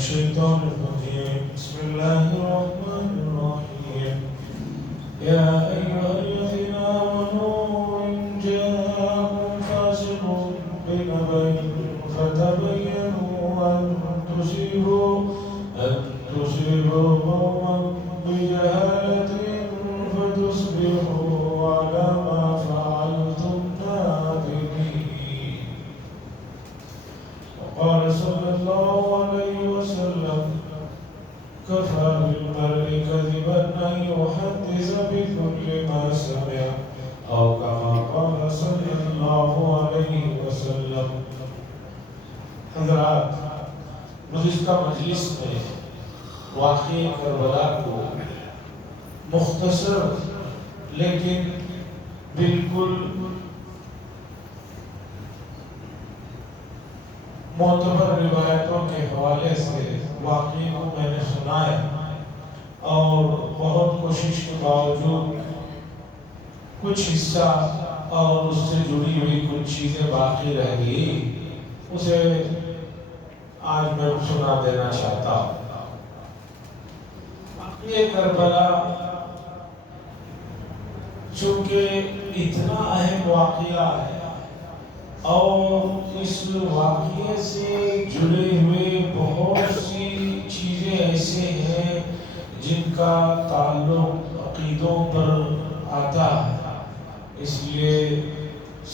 الشيطان الرجيم بسم الله الرحمن الرحيم يا أيها الذين آمنوا إن جاءكم فاسق بنبأ فتبينوا أن تصيبوا قوما بجهالة فتصبحوا على ما فعلتم نادمين. وقال صلى الله عليه وسلم كفى بالمرء كذبا أن يحدث بكل ما سمع أو كما قال صلى الله عليه وسلم. حضرات، گزشتہ مجلس میں واقعی کربلا کو مختصر لیکن بالکل معتبر روایتوں کے حوالے سے واقعی کو میں نے سنایا اور بہت کوشش کے باوجود کچھ حصہ اور اس سے جڑی ہوئی کچھ چیزیں باقی رہ گئی، اسے آج میں سنا دینا چاہتا ہوں۔ یہ کربلا چونکہ اتنا اہم واقعہ ہے اور اس واقعے سے جڑے ہوئے بہت سی چیزیں ایسے ہیں جن کا تعلق عقیدوں پر آتا ہے، اس لیے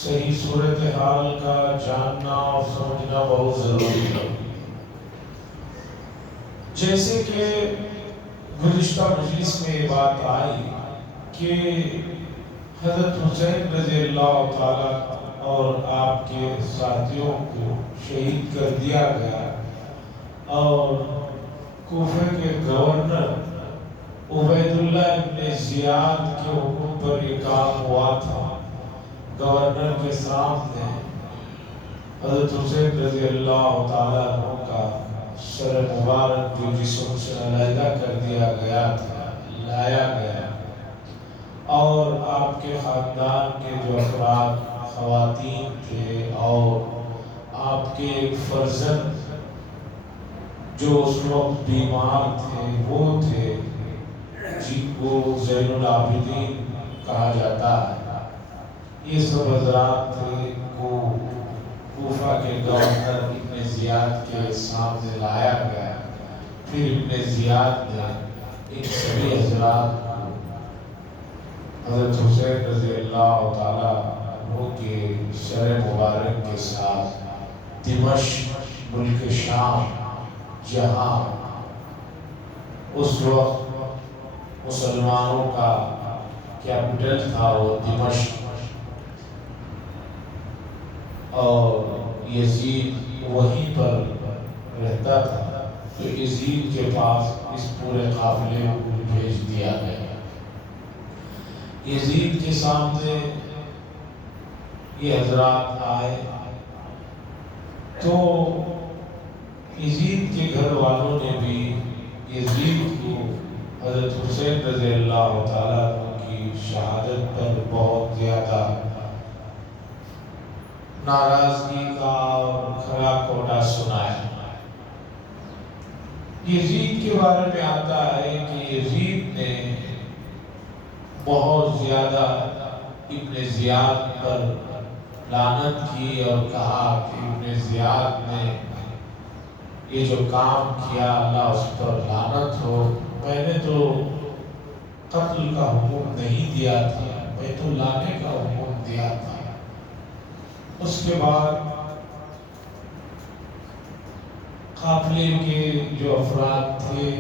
صحیح صورتحال کا جاننا اور سمجھنا بہت ضروری ہے۔ جیسے کہ گزشتہ مجلس میں یہ بات آئی کہ حضرت حسین رضی اللہ تعالیٰ اور آپ کے ساتھیوں کو شہید کر دیا گیا اور کوفہ کے گورنر عبید اللہ ابن زیاد کے حکم پر یہ کام ہوا تھا۔ گورنر کے سامنے حضرت حسین رضی اللہ تعالیٰ عنہ کا سر مبارک جو جسم سے علیحدہ کر دیا گیا تھا لایا گیا، اور آپ کے خاندان کے جو افراد خواتین تھے اور آپ کے فرزند جو اس وقت بیمار تھے وہ تھے، جن کو زین العابدین کہا جاتا ہے، یہ سب حضرات تھے کو کوفہ کے گورنر ابن زیاد کے سامنے لایا گیا۔ پھر ابن زیاد نے ان سبھی حضرات کو حضرت حسین رضی اللہ تعالیٰ عنہ کے سر مبارک کے ساتھ دمشق ملک شام، جہاں اس وقت مسلمانوں کا کیپٹل تھا وہ دمشق، اور یزید وہیں پر رہتا تھا، تو یزید کے پاس اس پورے قافلے کو بھیج دیا گیا۔ یزید کے سامنے یہ حضرات آئے تو یزید کے گھر والوں نے بھی یزید کو حضرت حسین رضی اللہ تعالیٰ عنہ کی شہادت پر بہت زیادہ ناراضگی کا اور کھرا کھوٹا سنایا۔ یزید کے بارے میں آتا ہے کہ یزید نے بہت زیادہ ابن زیاد پر لعنت کی اور کہا کہ ابن زیاد نے یہ جو کام کیا اللہ اس پر لعنت ہو، میں نے تو قتل کا حکم نہیں دیا تھا، میں تو لانے کا حکم دیا تھا۔ اس کے بعد قافلے کے جو افراد تھے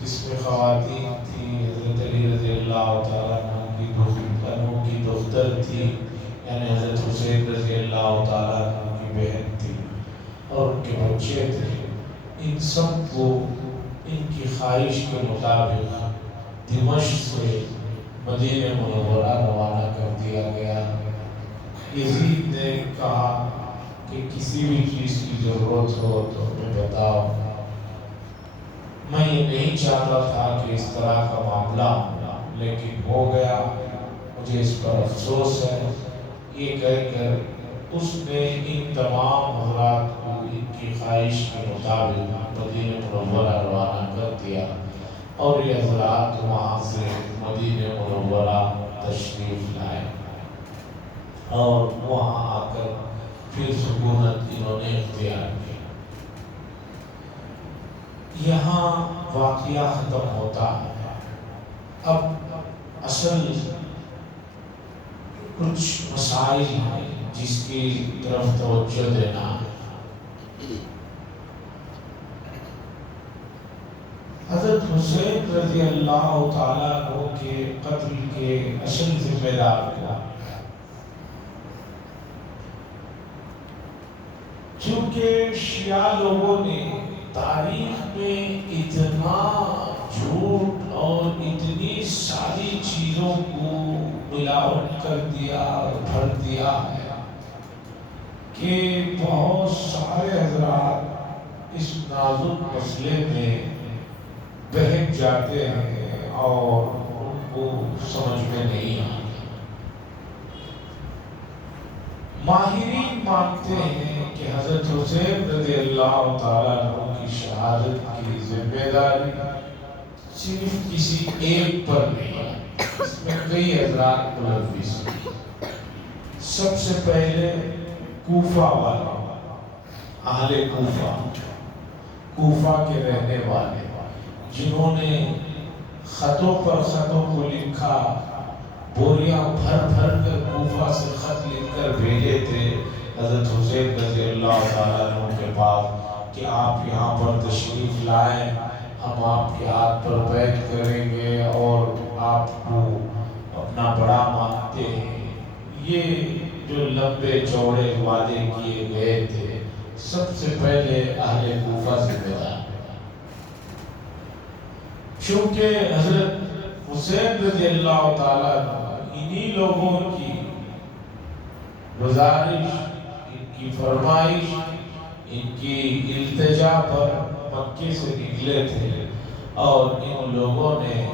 جس میں خواتین تھی، حضرت علی رضی اللہ تعالیٰ عنہ کی دختر تھی، یعنی حضرت حسین رضی اللہ تعالیٰ عنہ کی بہن تھی، اور ان کے بچے تھے، ان سب کو ان کی خواہش کے مطابق دمشق سے مدینہ منورہ روانہ کر دیا گیا۔ یزید نے کہا کہ کسی بھی چیز کی ضرورت ہو تو ہمیں بتاؤ، میں یہ نہیں چاہتا تھا کہ اس طرح کا معاملہ ہو، لیکن ہو گیا، مجھے اس پر افسوس ہے۔ یہ کہہ کر اس نے ان تمام حضرات کو ان کی کی خواہش کے مطابق مدینہ منورہ روانہ کر دیا اور یہ حضرات وہاں سے مدینہ منورہ تشریف لائے اور وہاں آ کر پھر سکونت انہوں نے اختیار کی۔ یہاں واقعہ ختم ہوتا ہے۔ اب اصل کچھ مسائل ہیں جس کی طرف توجہ دینا ہے۔ حضرت حسین رضی اللہ تعالیٰ عنہ کے قتل کے اصل ذمہ دار کو چونکہ شیعہ لوگوں نے تاریخ میں اتنا جھوٹ اور اتنی ساری چیزوں کو ملاوٹ کر دیا اور بھر دیا ہے کہ بہت سارے حضرات اس نازک مسئلے میں بہک جاتے ہیں اور ان کو سمجھ میں نہیں آتا۔ ماہرین مانتے ہیں کہ حضرت حسین رضی اللہ تعالیٰ عنہ کی شہادت کی ذمہ داری صرف کسی ایک پر نہیں ہے، اس میں کئی حضرات ملوث ہیں۔ سب سے پہلے کوفہ والے، اہل کوفہ کے رہنے والے جنہوں نے خطوں پر خطوں کو لکھا، بوریاں بھر بھر کر کوفہ سے خط لکھ کر بھیجے تھے حضرت حسین رضی اللہ تعالیٰ عنہ کے پاس کہ آپ یہاں پر تشریف لائیں، ہم آپ کے ہاتھ پر بیعت کریں گے اور آپ کو اپنا بڑا مانتے ہیں۔ یہ جو لمبے چوڑے وعدے کیے گئے تھے، سب سے پہلے اہل کوفہ ذمہ دار، چونکہ حضرت حسین رضی اللہ تعالیٰ انہی لوگوں کی گزارش، ان کی فرمائش، ان کی التجا پر مکے سے نکلے تھے اور ان لوگوں نے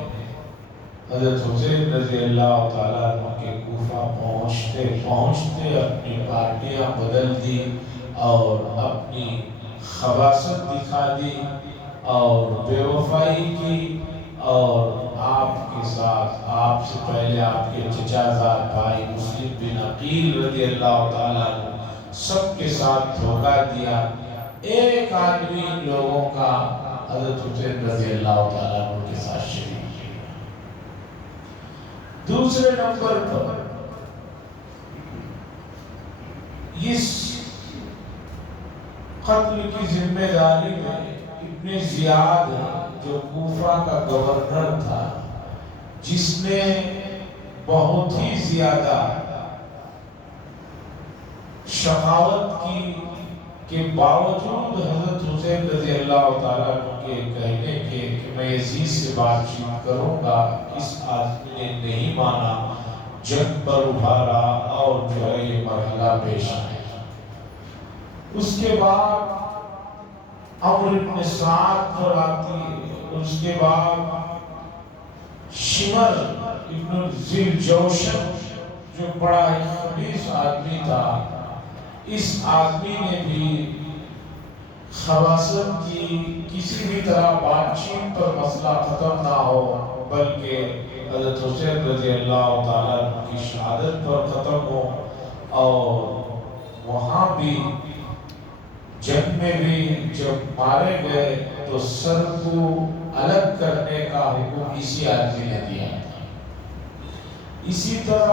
حضرت حسین رضی اللہ تعالیٰ عنہ کے کوفہ پہنچتے اپنی پارٹیاں بدل دی اور اپنی خباثت دکھا دی اور بے وفائی کی، اور آپ کے ساتھ، آپ سے پہلے آپ کے چچا زاد بھائی مسلم بن عقیل رضی اللہ تعالیٰ عنہ سب کے ساتھ دھوکہ دیا۔ ایک آدمی ان لوگوں کا حضرت حسین رضی اللہ تعالیٰ عنہ کے ساتھ شریک ہے۔ دوسرے نمبر پر اس قتل کی ذمہ داری میں ابن زیاد جو کوفہ کا گورنر تھا، جس نے بہت ہی زیادہ شقاوت کی کے باوجود حضرت حسین رضی اللہ تعالیٰ عنہ کے کہنے کے کہ میں یزید سے بات چیت کروں گا، اس آدمی نے نہیں مانا، جنگ پر ابھارا اور جو ہے یہ مرحلہ پیش آیا۔ اس کے بعد عمرو بن سعد پر آتی ہے، اس کے بعد شمر ابن ذی الجوشن جو بڑا ہی خبیث آدمی تھا، اس آدمی نے بھی خباثت کی، کسی بھی طرح بات چیت پر مسئلہ ختم نہ ہو بلکہ حضرت حسین رضی اللہ تعالیٰ عنہ کی شہادت پر ختم ہو، اور وہاں بھی جنگ میں بھی جب مارے گئے تو سر کو الگ کرنے کا حکم اسی آدمی نے دیا تھا۔ اسی طرح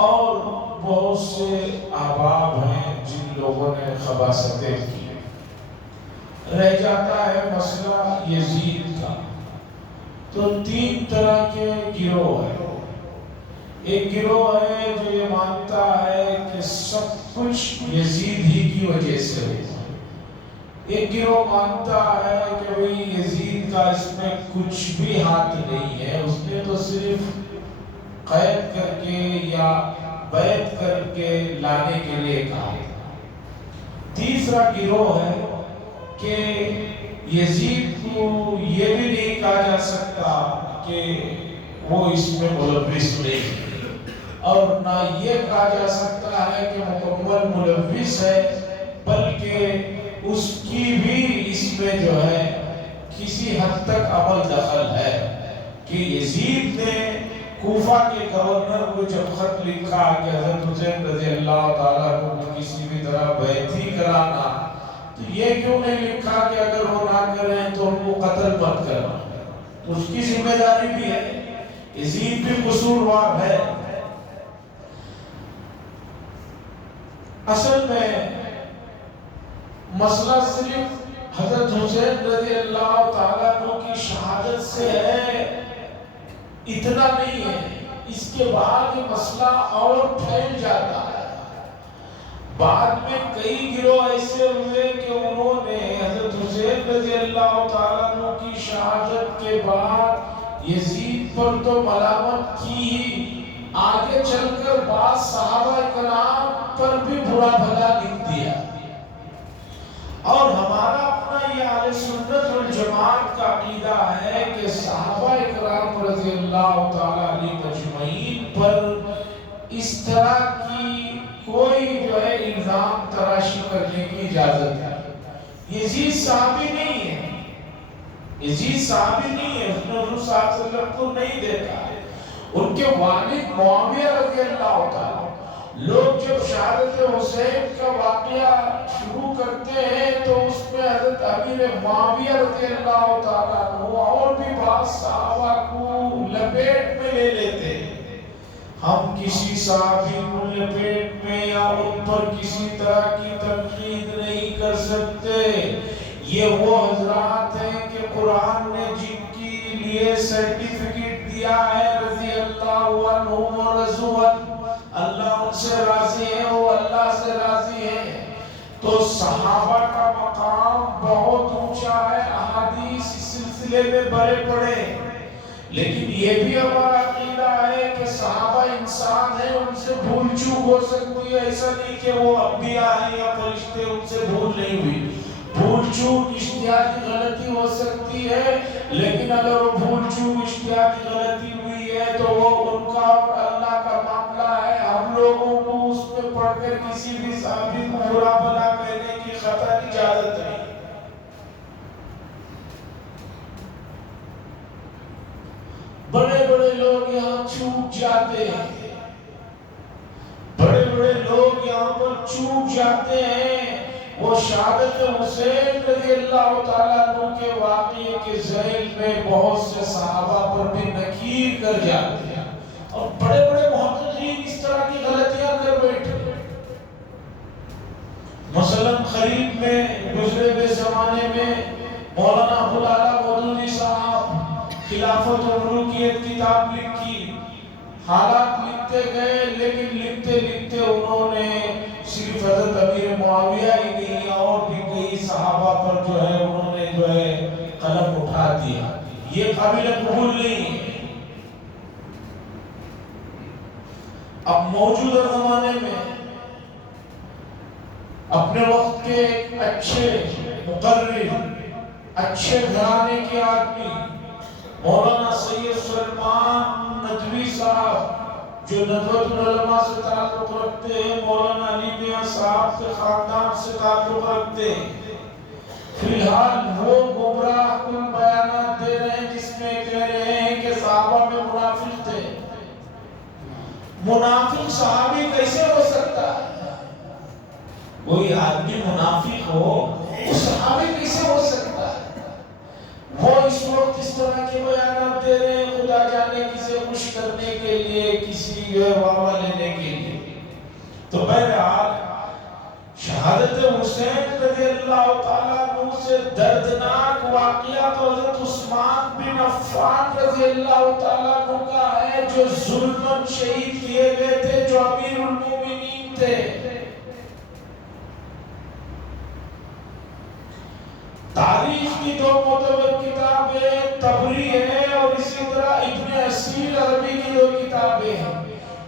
اور بہت سے احباب ہیں جن لوگوں نے خباثتیں کی۔ رہ جاتا ہے مسئلہ یزید کا۔ تو تین طرح کے گروہ ہیں۔ ایک گروہ ہے جو یہ مانتا ہے کہ سب کچھ یزید ہی کی وجہ سے ہوا۔ ایک گروہ مانتا ہے کہ وہی یزید کا اس میں کچھ بھی ہاتھ نہیں ہے، اس نے تو صرف قید کر کے یا بیعت کر کے لانے کے لیے کہا۔ تیسرا گروہ ہے کہ یزید کو یہ بھی نہیں کہا جا سکتا کہ وہ اس میں ملوث نہیں ہے، اور نہ یہ کہا جا سکتا ہے کہ مکمل ملوث ہے، بلکہ اس کی بھی اس میں جو ہے کسی حد تک عمل دخل ہے کہ یزید نے کوفہ کے گورنر کو جب خط لکھا کہ حضرت حسین رضی اللہ تعالیٰ کو کسی بھی طرح بیعت ہی کرانا، تو یہ کیوں نہیں لکھا کہ اگر وہ نہ کریں تو ان کو قتل مت کرنا؟ تو اس کی ذمہ داری بھی ہے، یزید بھی قصوروار ہے۔ اصل میں مسئلہ صرف حضرت حسین رضی اللہ تعالیٰ عنہ کی شہادت سے ہے اتنا نہیں ہے، اس کے بعد یہ مسئلہ اور پھیل جاتا ہے۔ بعد میں کئی گروہ ایسے ہوئے کہ انہوں نے حضرت حسین رضی اللہ تعالیٰ عنہ کی شہادت کے بعد یزید پر تو ملامت کی ہی، آگے چل کر بعض صحابہ کرام پر بھی برا بھلا لکھ دیا۔ اور ہمارا اپنا یہ اہل سنت والجماعت کا عقیدہ ہے کہ صحابہ کرام رضی اللہ تعالیٰ علیہ مجمعین پر اس طرح کی کوئی جو ہے الزام تراشی کرنے کی اجازت ہے۔ یزید صحابی نہیں ہے، یزید صحابی نہیں ہے، اس نے حضور صلی اللہ علیہ وسلم کو نہیں دیتا ہے۔ ان کے والد معاویہ رضی اللہ تعالیٰ، لوگ جب شہادت حسین کا واقعہ شروع کرتے ہیں تو اس میں حضرت امیر معاویہ رضی اللہ تعالیٰ عنہ اور بھی بعض صحابہ کو لپیٹ میں لے لیتے ہیں۔ ہم کسی صحابی کو لپیٹ میں یا ان پر کسی طرح کی تنقید نہیں کر سکتے۔ یہ وہ حضرات ہیں کہ قرآن نے جن کے لیے سرٹیفکیٹ دیا ہے رضی اللہ عنہم ورضوا عنہ، اللہ ان سے راضی ہے، وہ اللہ سے راضی ہے۔ تو صحابہ کا مقام بہت اونچا ہے، احادیث اس سلسلے میں بڑے پڑے، لیکن یہ بھی ہمارا عقیدہ ہے کہ صحابہ انسان ہیں، ان سے بھول چوک ہو سکتی ہے۔ ایسا نہیں کہ وہ انبیاء ہیں یا فرشتے، ان سے بھول نہیں ہوئی، بھول چوک اجتہادی غلطی ہو سکتی ہے، لیکن اگر وہ بھول چوک اجتہادی غلطی ہوئی ہے تو وہ ان کا اور اللہ کا معاملہ ہے۔ ہم لوگوں کو اس میں پڑھ کر کسی بھی صحابی کو برا بھلا کہنے کی خطا اجازت نہیں۔ بڑے بڑے لوگ یہاں چوک جاتے ہیں، بڑے بڑے لوگ یہاں پر چوک جاتے ہیں۔ وہ شہادت حسین رضی اللہ تعالیٰ عنہ کے واقعے کے ذیل میں بہت سے صحابہ پر بھی نکیر کر جاتے ہیں، اور بڑے بڑے محققین اس طرح کی غلطیاں کر بیٹھے۔ مثلا قریب میں گزرے ہوئے زمانے میں مولانا ابوالعلا مودودی صاحب خلافت و ملوکیت کتاب لکھی، حالات لکھتے گئے، لیکن لکھتے لکھتے انہوں نے صرف حضرت امیر معاویہ ہی نہیں اور بھی کئی صحابہ پر جو ہے انہوں نے جو ہے قلم اٹھا دیا۔ یہ قابل قبول نہیں ہے۔ اب موجودہ زمانے میں اپنے وقت کے ایک اچھے مقرر، اچھے گھرانے کے آدمی مولانا سید سلمان ندوی صاحب جو ندوۃ العلماء سے تعلق رکھتے ہیں، مولانا علی میاں صاحب کے خاندان سے تعلق رکھتے ہیں، فی الحال وہ گمراہ کن بیانات دے رہے ہیں جس میں کہہ رہے ہیں کہ صحابہ میں منافق تھے۔ منافق صحابی کیسے ہو سکتا ہے؟ کوئی آدمی منافق ہو وہ صحابی کیسے ہو سکتا ہے؟ وہ اس وقت اس طرح کے بیانات دے رہے ہیں خدا جانے کسے خوش کرنے کے لیے، کسی جو ہے واہ لینے کے لیے۔ تو بہرحال شہادت حسین رضی اللہ تعالیٰ عنہ سے دردناک واقعہ تو حضرت عثمان بن عفان رضی اللہ تعالیٰ عنہ کا ہے، جو ظلماً شہید کیے گئے تھے، جو امیر المومنین تھے۔ تاریخ کی دو معتبر کتابیں تبری ہے اور اسی طرح ابن اسیر عربی کی دو کتابیں ہیں۔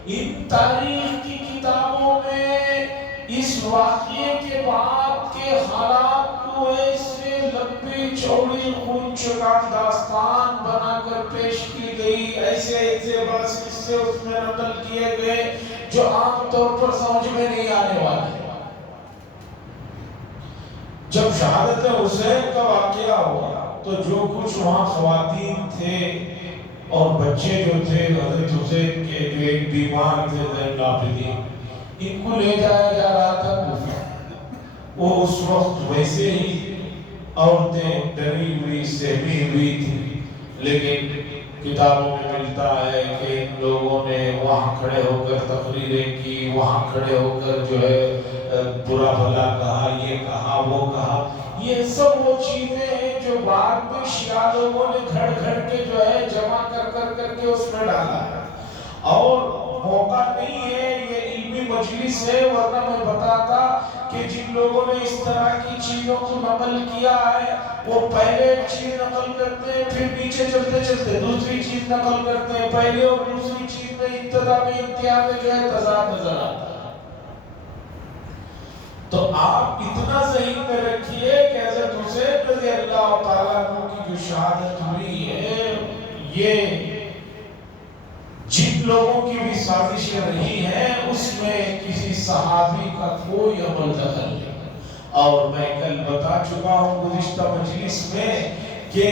ان تاریخ کی کتابوں میں اس واقعے کے بعد کے حالات کو ایسے لمبی چوڑی خون چکان داستان بنا کر پیش کی گئی، ایسے ایسے بس قصے اس میں نقل کیے گئے جو عام طور پر سمجھ میں نہیں آنے والے۔ جب شہادت حسین کا واقعہ ہوا تو جو کچھ وہاں خواتین تھے اور بچے جو تھے حضرت حسین کے جو ایک بیمار تھے زین العابدین، ان کو لے جایا جا رہا تھا کوفہ۔ وہ اس وقت ویسے ہی عورتیں ڈری ہوئی سہمی ہوئی تھی، لیکن کتابوں میں ملتا ہے کہ ان لوگوں نے وہاں کھڑے ہو کر تقریریں کی، وہاں کھڑے ہو کر جو ہے برا بھلا کہا، یہ کہا وہ کہا۔ یہ سب وہ چیزیں ہیں جو بعد میں شیعہ لوگوں نے گھڑ گھڑ کے جو ہے جمع کر کے اس میں ڈالا ہے، اور موقع نہیں ہے، یہ علمی مجلس ہے، ورنہ میں بتاتا کہ جن لوگوں نے اس طرح کی چیزوں کو نقل کیا ہے وہ پہلے ایک چیز نقل کرتے ہیں، پھر نیچے چلتے چلتے دوسری چیز نقل کرتے ہیں، پہلے اور دوسری چیز میں ابتدا میں انتہا میں جو ہے تضاد نظر آتا ہے۔ تو آپ اتنا ذہن میں رکھیے کہ حضرت حسین رضی اللہ تعالیٰ عنہ کی جو شہادت ہوئی ہے، یہ جن لوگوں کی بھی سازشیں رہی ہیں اس میں کسی صحابی کا کوئی عمل دخل نہیں۔ اور میں کل بتا چکا ہوں گزشتہ مجلس میں کہ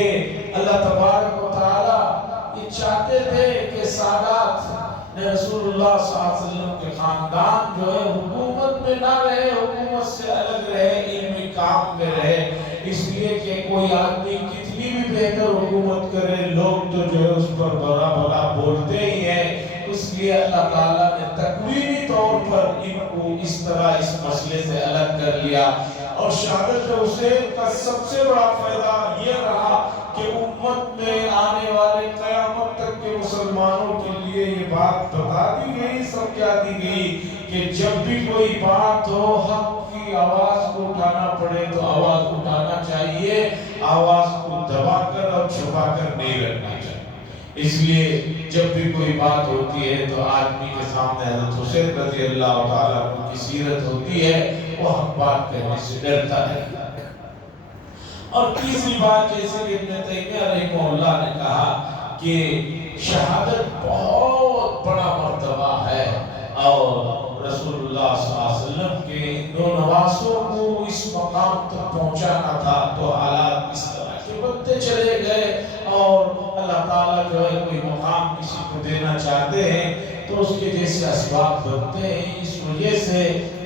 اللہ تبارک و تعالی یہ چاہتے تھے کہ سادات رسول اللہ صلی اللہ علیہ وسلم کے خاندان جو ہے حکومت میں نہ رہے، حکومت سے الگ رہے، علمی کام میں رہے، اس لیے کہ کوئی آدمی کتنی بھی بہتر حکومت کرے لوگ تو جو ہے اس پر برا بھلا بولتے ہی ہیں۔ اس لیے اللہ تعالیٰ نے تکوینی طور پر ان کو اس طرح اس مسئلے سے الگ کر لیا۔ اور شہادت حسین کا سب سے بڑا فائدہ یہ رہا کہ امت میں آنے والے قیامت تک کے مسلمانوں کے لیے یہ بات بتا دی گئی، سمجھا دی گئی کہ جب بھی کوئی بات ہو حق کی آواز کو اٹھانا پڑے تو آواز اٹھانا چاہیے، آواز کو دبا کر اور چھپا کر نہیں رکھنا چاہیے۔ اس لیے جب بھی کوئی بات ہوتی ہے تو آدمی کے سامنے حضرت حسین رضی اللہ تعالیٰ عنہ کی سیرت ہوتی ہے، وہ حق بات کہنے سے ڈرتا ہے۔ اور تیسری بات جیسے کہ ابن تیمیہ رحمہ اللہ نے کہا کہ شہادت بہت بڑا مرتبہ ہے، اور رسول اللہ صلی اللہ علیہ وسلم کے دو نواسوں کو اس مقام تک پہنچانا تھا تو حالات اس طرح کے بنتے چلے گئے، اور اللہ تعالیٰ جو ہے کوئی مقام کسی کو دینا چاہتے ہیں تو اس کے جیسے اسباب بنتے ہیں، اس وجہ سے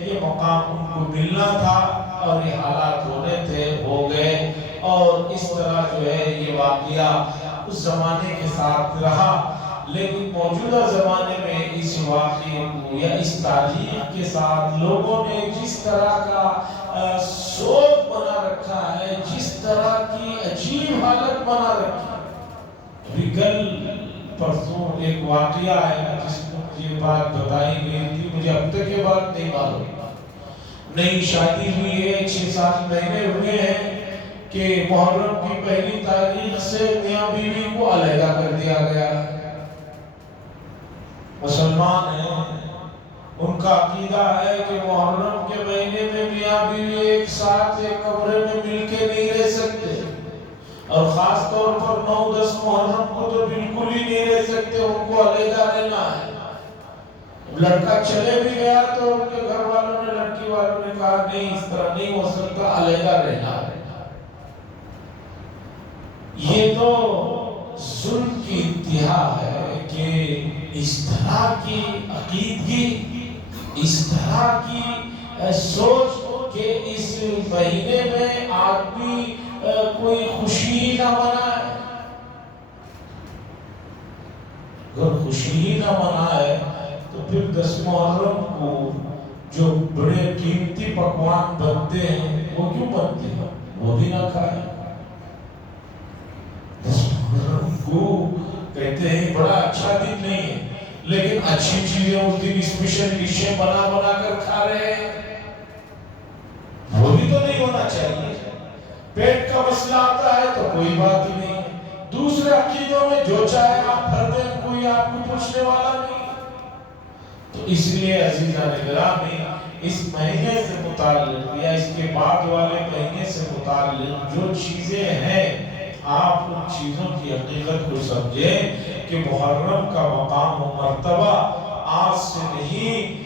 یہ مقام ان کو ملنا تھا اور یہ حالات ہونے تھے، ہو گئے۔ اور اس طرح جو ہے یہ واقعہ اس زمانے کے ساتھ رہا، لیکن موجودہ زمانے میں اس واقعے کو یا اس تاریخ کے ساتھ لوگوں نے جس طرح کا سوچ بنا رکھا ہے، جس طرح کی عجیب حالت بنا رکھی ہے۔ ابھی کل پرسوں ایک واقعہ ہے جس کو یہ بات بتائی گئی تھی، مجھے اب تک یہ بات نہیں معلوم، نئی شادی ہوئی ہے، 6-7 مہینے ہوئے ہیں کہ محرم کی پہلی تاریخ سے میاں بیوی کو علیحدہ کر دیا گیا۔ مسلمان ہیں، ان کا عقیدہ ہے کہ محرم کے مہینے میں میاں بیوی ایک ساتھ ایک کمرے میں مل کے نہیں رہ سکتے، اور خاص طور پر 9-10 محرم کو تو بالکل ہی نہیں رہ سکتے، ان کو علیحدہ رہنا ہے۔ لڑکا چلے بھی گیا تو ان کے گھر والوں نے، لڑکی والوں نے کہا نہیں اس طرح نہیں ہو سکتا، علیحدہ رہنا ہے۔ یہ تو ظلم کی انتہا ہے کہ اس طرح کی عقیدگی، اس طرح کی سوچ کہ اس مہینے میں آدمی کوئی خوشی نہ منائے، اگر خوشی نہ منائے تو پھر 10 محرم کو جو بڑے قیمتی پکوان بنتے ہیں وہ کیوں بنتے ہیں، وہ بھی نہ کھائے۔ 10 محرم کو کہتے ہیں بڑا اچھا دن نہیں ہے، لیکن اچھی چیزیں اس دن اسپیشل ڈشیں بنا بنا کر کھا رہے ہیں، وہ بھی تو نہیں ہونا چاہیے۔ پیٹ کا مسئلہ آتا ہے تو کوئی بات ہی نہیں ہے، دوسرے عقیدوں میں جو چاہے آپ بھر دیں، کوئی آپ کو پوچھنے والا نہیں۔ تو اس لیے عزیزان گرامی، اس مہینے سے متعلق یا اس کے بعد والے مہینے سے متعلق جو چیزیں ہیں، آپ ان چیزوں کی حقیقت کو سمجھیں کہ محرم کا مقام و مرتبہ آج سے نہیں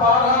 12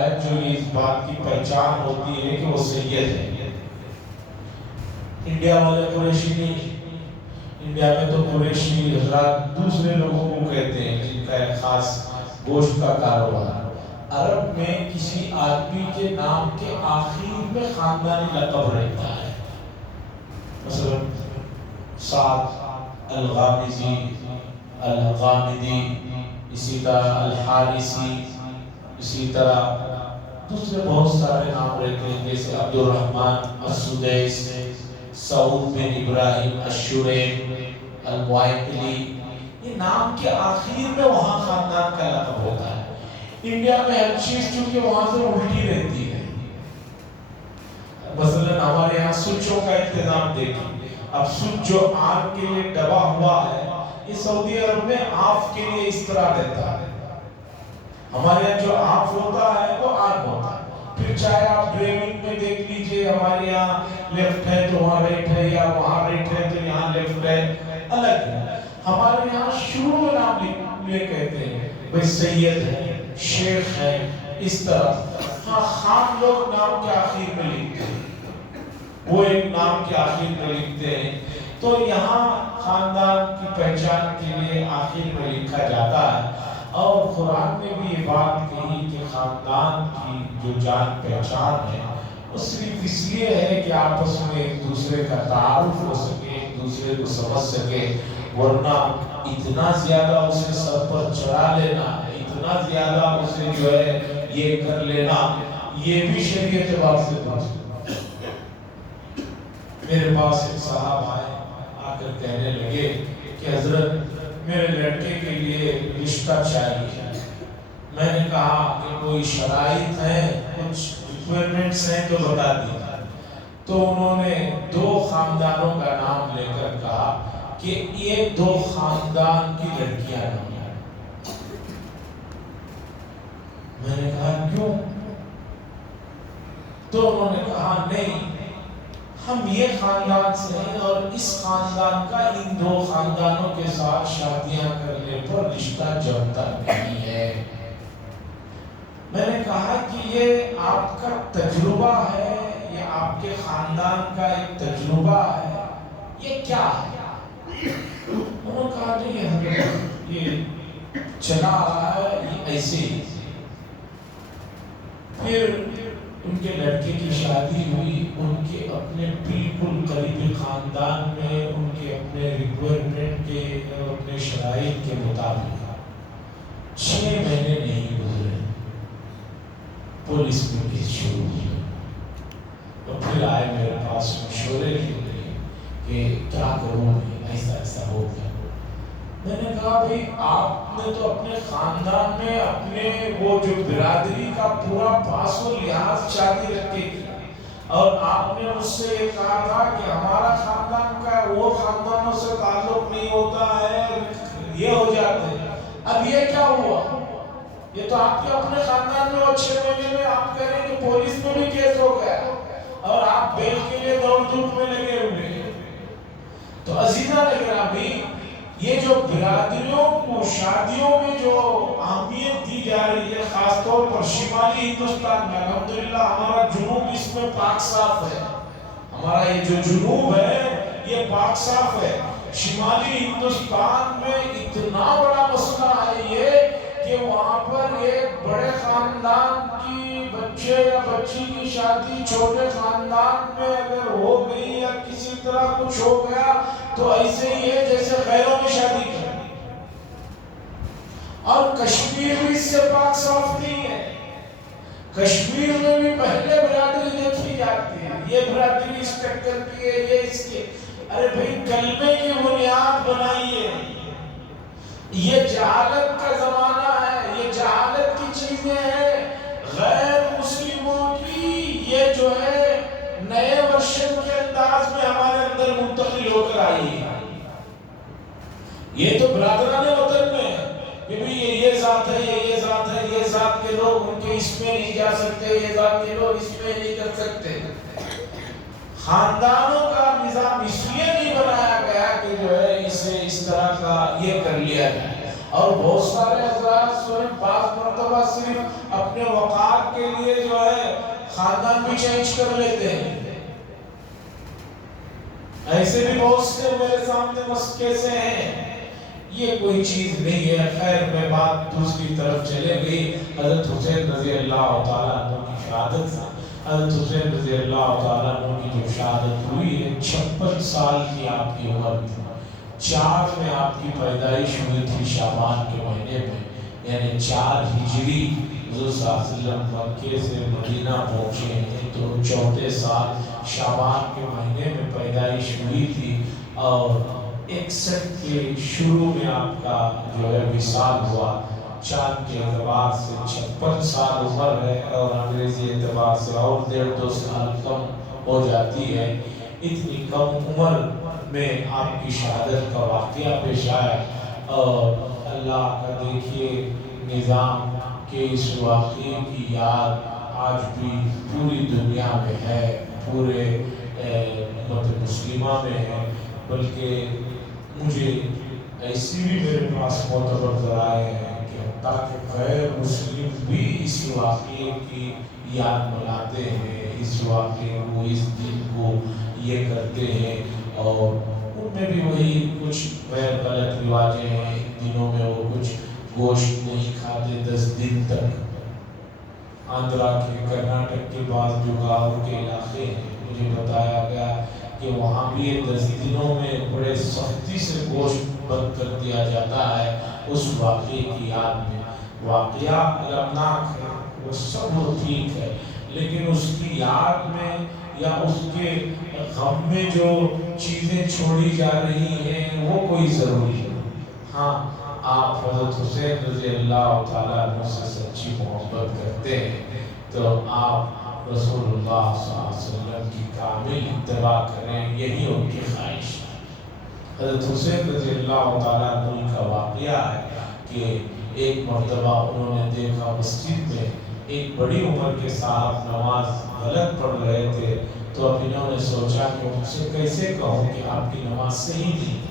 ہے، جو اس بات کی پہچان ہوتی ہے کہ وہ سید ہے۔ انڈیا والے قریشی نہیں، انڈیا میں تو قریشی حضرات دوسرے لوگوں کو کہتے ہیں جن کا ایک خاص گوشت کا کاروبار۔ عرب میں کسی آدمی کے نام کے آخر میں خاندانی لقب رہتا ہے، مثلا سعد الغامدی، الغامدی، اسی طرح الحارثی، اسی طرح دوسرے بہت سارے نام رہتے ہیں، جیسے عبد الرحمن السدیس، سعود بن ابراہیم الشریف، المعطلی۔ یہ نام کے آخر میں وہاں خاندان کا لقب ہوتا ہے۔ انڈیا میں ہر چیز چونکہ وہاں سے الٹی رہتی ہے، مثلا ہمارے یہاں سوچوں کا انتظام دیکھیں، اب سوچ جو آگ کے لیے دبا ہوا ہے، یہ سعودی عرب میں آف کے لیے اس طرح رہتا ہے۔ ہمارے یہاں جو آف ہوتا ہے وہ آگ ہوتا ہے۔ پھر چاہے آپ ڈرائیونگ میں دیکھ لیجئے، ہمارے یہاں لیفٹ ہے تو وہاں رائٹ ہے، یا وہاں رائٹ ہے تو یہاں لیفٹ ہے، الگ ہے۔ ہمارے یہاں شروع میں نام لے کہتے ہیں بھئی سید ہے، شیخ ہے، اس طرح۔ ہاں خان لوگ نام کے آخر میں لکھتے ہیں، وہ ایک نام کے آخر میں لکھتے ہیں، تو یہاں خاندان کی پہچان کے لیے آخر میں لکھا جاتا ہے۔ اور قرآن میں بھی یہ بات کہی کہ خاندان کی جو جان پہچان ہے وہ صرف اس لیے ہے کہ آپس میں ایک دوسرے کا تعارف ہو سکے، ایک دوسرے کو سمجھ سکے، ورنہ اتنا زیادہ اسے سر پر چڑھا لینا، اتنا زیادہ اسے جو ہے یہ کر لینا، یہ بھی شریعت بات سے درست۔ میرے پاس ایک صاحب آئے، آ کر کہنے لگے کہ حضرت میرے لڑکے کے لیے رشتہ چاہیے۔ میں نے کہا کہ کوئی شرائط ہیں، کچھ ریکوائرمنٹس ہیں تو بتا دیجیے۔ تو انہوں نے 2 خاندانوں کا نام لے کر کہا کہ یہ 2 خاندان کی لڑکیاں ہیں۔ میں نے کہا کیوں؟ تو انہوں نے کہا نہیں، ہم یہ خاندان سے ہیں اور اس خاندان کا ان 2 خاندانوں کے ساتھ شادیاں کرنے پر رشتہ جمتا نہیں ہے۔ میں نے کہا کہ یہ آپ کا تجربہ ہے، یہ آپ کے خاندان کا ایک تجربہ ہے، یہ کیا ہے؟ انہوں نے کہا نہیں، یہ چلا آ رہا ہے، یہ ایسے ہی۔ پھر ان کے لڑکے کی شادی ہوئی، ان کے اپنے بالکل قریبی خاندان میں ان کے اپنے ریکوائرمنٹ کے اور اپنے شرائط کے مطابق 6 مہینے نہیں گزرے، پولیس میں کیس شروع ہوئی، اور پھر آئے میرے پاس مشورے کے لیے کہ کیا کروں، ایسا ہو گیا۔ میں نے کہا بھئی آپ نے تو اپنے خاندان میں اپنے وہ جو برادری کا پورا پاس و لحاظ شادی رکھے کیا، اور آپ نے مجھ سے یہ کہا تھا کہ ہمارا خاندان کا وہ خاندانوں سے تعلق نہیں ہوتا ہے، یہ ہو جاتے ہیں۔ اب یہ کیا ہوا؟ یہ تو آپ کے اپنے خاندان میں 6 مہینے میں آپ کہہ رہے ہیں کہ پولیس میں بھی کیس ہو گیا اور آپ بیل کے لیے دوڑ دھوپ میں لگے ہوئے ہیں۔ تو عزیزہ نگرامی، یہ جو برادریوں کو شادیوں میں جو اہمیت دی جا رہی ہے، خاص طور پر شمالی ہندوستان میں، الحمدللہ ہمارا جنوب اس میں پاک صاف ہے، ہمارا یہ جو جنوب ہے یہ پاک صاف ہے۔ شمالی ہندوستان میں اتنا بڑا مسئلہ ہے یہ کہ وہاں پر ایک بڑے خاندان کی بچے یا بچی کی شادی چھوٹے خاندان میں اگر ہو گئی یا کسی طرح کچھ ہو گیا تو ایسے ہی ہے جیسے غیروں میں شادی کریں۔ اور کشمیر بھی اس سے پاک صاف نہیں ہے، کشمیر میں بھی پہلے برادری دیکھی جاتی ہے، یہ برادری اس ٹکر کی ہے، یہ اس کے۔ ارے بھئی کلمے کی بنیاد بنائیے، یہ جہالت کا زمانہ ہے، یہ جہالت کی چیزیں ہیں، غیر مسلموں کی یہ جو ہے نئے ورشن کے انداز میں ہمارے اندر منتقل ہو کر آئی ہے۔ یہ تو برادران وطن میں ہے کہ بھی یہ ذات ہے، یہ ذات ہے، یہ ذات کے لوگ ان کے اس میں نہیں جا سکتے، یہ ذات کے لوگ اس میں نہیں کر سکتے۔ خاندانوں کا نظام اس لیے نہیں بنایا گیا کہ جو ہے اسے اس طرح کا یہ کر لیا جائے۔ اور بہت سارے حضرات صرف بعض مرتبہ صرف اپنے وقار کے لیے جو ہے خاندان بھی چینج کر لیتے ہیں. ایسے بھی بہت سے میرے سامنے مسئلے سے ہیں. یہ کوئی چیز نہیں ہے. خیر میں بات دوسری طرف چلے گئی. حضرت حسین رضی اللہ تعالیٰ عنہ کی شہادت سے، حضرت حسین رضی اللہ تعالیٰ عنہ کی جو شہادت ہوئی ہے 56 سال کی آپ کی عمر تھی. 4 میں آپ کی پیدائش ہوئی تھی شعبان کے مہینے میں، یعنی 4 ہجری حضور صلی اللہ علیہ وسلم مکے سے مدینہ پہنچے ہیں تو 4 سال شعبان کے مہینے میں پیدائش ہوئی تھی. اور 61 کے شروع میں آپ کا جو ہے وصال ہوا. چاند کے اعتبار سے 56 سال عمر ہے اور انگریزی اعتبار سے اور 1.5-2 سال کم ہو جاتی ہے. اتنی کم عمر میں آپ کی شہادت کا واقعہ پیش آیا اور اللہ کا دیکھیے نظام کہ اس واقعے کی یاد آج بھی پوری دنیا میں ہے، پورے امت مسلمہ میں ہے. بلکہ مجھے ایسی بھی میرے پاس معتبر ذرائع ہیں کہ تاکہ غیر مسلم بھی اس واقعے کی یاد مناتے ہیں، اس واقعے کو، اس دن کو یہ کرتے ہیں. اور ان میں بھی وہی کچھ غیر غلط رواجیں ہیں. ان دنوں میں وہ کچھ گوشت نہیں کھاتے 10 دن تک. آندھرا کے، کرناٹک کے بعض جو گاؤں کے علاقے ہیں مجھے بتایا گیا کہ وہاں بھی یہ 10 دنوں میں بڑے سختی سے گوشت بند کر دیا جاتا ہے اس واقعے کی یاد میں. واقعہ المناک ہے، وہ سب وہ ٹھیک ہے، لیکن اس کی یاد میں یا اس کے غم میں جو چیزیں چھوڑی جا رہی ہیں وہ کوئی ضروری ہے. ہاں آپ حضرت حسین رضی اللہ تعالیٰ عنہ سے سچی محبت کرتے ہیں تو آپ رسول اللہ صلی اللہ علیہ وسلم کی کامل اتباع کریں، یہی ان کی خواہش ہے. حضرت حسین رضی اللہ تعالیٰ عنہ کا واقعہ ہے کہ ایک مرتبہ انہوں نے دیکھا مسجد میں ایک بڑی عمر کے صاحب نماز غلط پڑھ رہے تھے تو اب انہوں نے سوچا کہ ان سے کیسے کہوں کہ آپ کی نماز صحیح نہیں.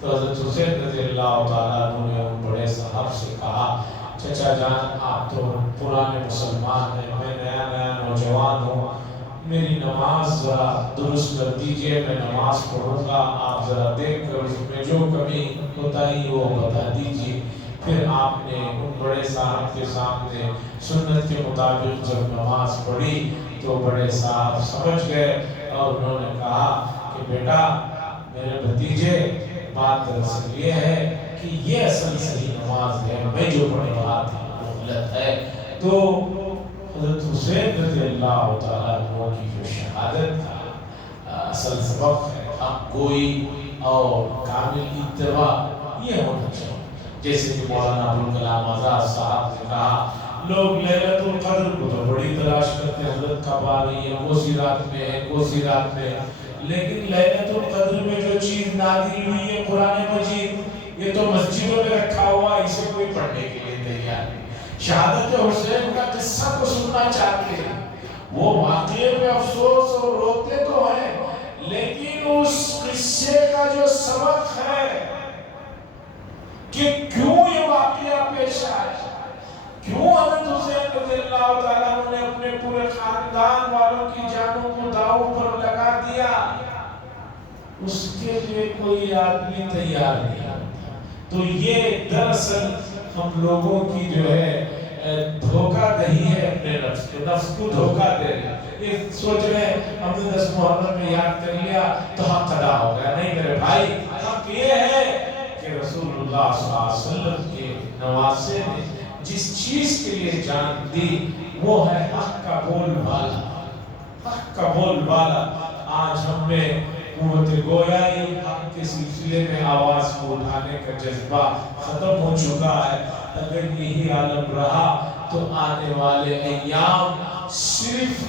تو حضرت حسین رضی اللہ تعالیٰ عنہ نے ان بڑے صاحب سے کہا چچا جان آپ تو پرانے مسلمان ہیں، میں نیا نوجوان ہوں، میری نماز ذرا درست کر دیجئے، میں نماز پڑھوں گا، آپ ذرا دیکھ کر اس میں جو کمی کوتاہی وہ بتا دیجئے. پھر آپ نے ان بڑے صاحب کے سامنے سنت کے مطابق جب نماز پڑھی تو بڑے صاحب سمجھ گئے اور انہوں نے کہا کہ بیٹا میرے بھتیجے بات دراصل یہ ہے کہ یہ اصل صحیح نماز ہے، میں جو پڑھ رہا تھا وہ غلط ہے. تو حضرت حسین رضی اللہ تعالیٰ عنہ کی جو شہادت کا اصل سبق ہے حق گوئی اور کامل اتباع یہ ہونا چاہیے. جیسے کہ مولانا ابوالکلام آزاد صاحب نے کہا لوگ لیلۃ القدر کو تو بڑی تلاش کرتے ہیں، حضرت کب آ رہی ہے، کوسی رات میں ہے، کوسی رات میں ہے، لیکن لیلۃ القدر میں جو چیز نازل ہوئی ہے قرآن مجید یہ تو مسجدوں میں رکھا ہوا، اسے کوئی پڑھنے کے لیے تیار نہیں. شہادت حسین کا قصہ کو سننا چاہتے ہیں، وہ واقعے میں افسوس اور روتے تو ہیں، لیکن اس قصے کا جو سبق ہے کہ کیوں یہ واقعہ پیش آیا، کیوں حضرت حسین رضی اللہ تعالیٰ عنہ نے اپنے پورے خاندان والوں کی جانوں کو داؤ پر لگا دیا، اس کے لیے کوئی آدمی تیار نہیں ہوتا. تو یہ دراصل ہم لوگوں کی جو ہے دھوکہ دہی ہے، اپنے نفس کو دھوکہ دے رہے ہیں. یہ سوچ رہے ہیں ہم نے 10 محرم میں یاد کر لیا تو حق ادا ہو گیا. نہیں میرے بھائی، حق یہ ہے کہ رسول اللہ صلی اللہ علیہ وسلم کے نواسے نے جس چیز کے لیے جان دی وہ ہے حق کا بول بالا. حق کا بول بالا. آج ہم میں قوت گویائی، حق کے سلسلے میں آواز کو اٹھانے کا جذبہ ختم ہو چکا ہے. اگر یہی عالم رہا تو آنے والے ایام صرف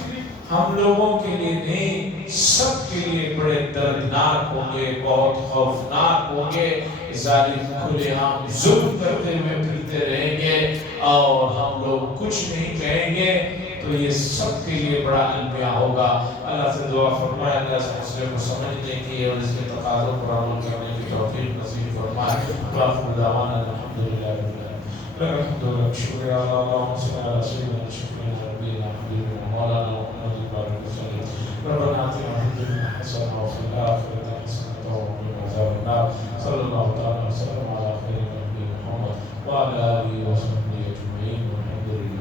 ہم لوگوں کے لیے نہیں سب کے لیے بڑے دردناک ہوں گے، بہت خوفناک ہوں گے. ظالم کھلے عام ظلم کرتے ہوئے پھرتے رہیں گے اور ہم لوگ کچھ نہیں کہیں گے، تو یہ سب کے لیے بڑا المیہ ہوگا. اللہ سے دعا فرمائے اللہ اس مسئلے کو سمجھنے کی اور اس کے تقاضوں پر عمل کرنے کی توفیق نصیب فرمائے. فرمائے. وآخر دعوانا الحمد لله رب العالمين. لك الحمد ولك الشكر يا الله. اللهم صل على سيدنا شفيعنا نبينا حبيبنا مولانا محمد وبارك وسلم. ربنا آتنا في الدنيا حسنة وفي الآخرة حسنة وقنا عذاب النار. صلى الله تعالى وسلم على خير نبينا محمد وعلى آله وصحبه أجمعين والحمد لله.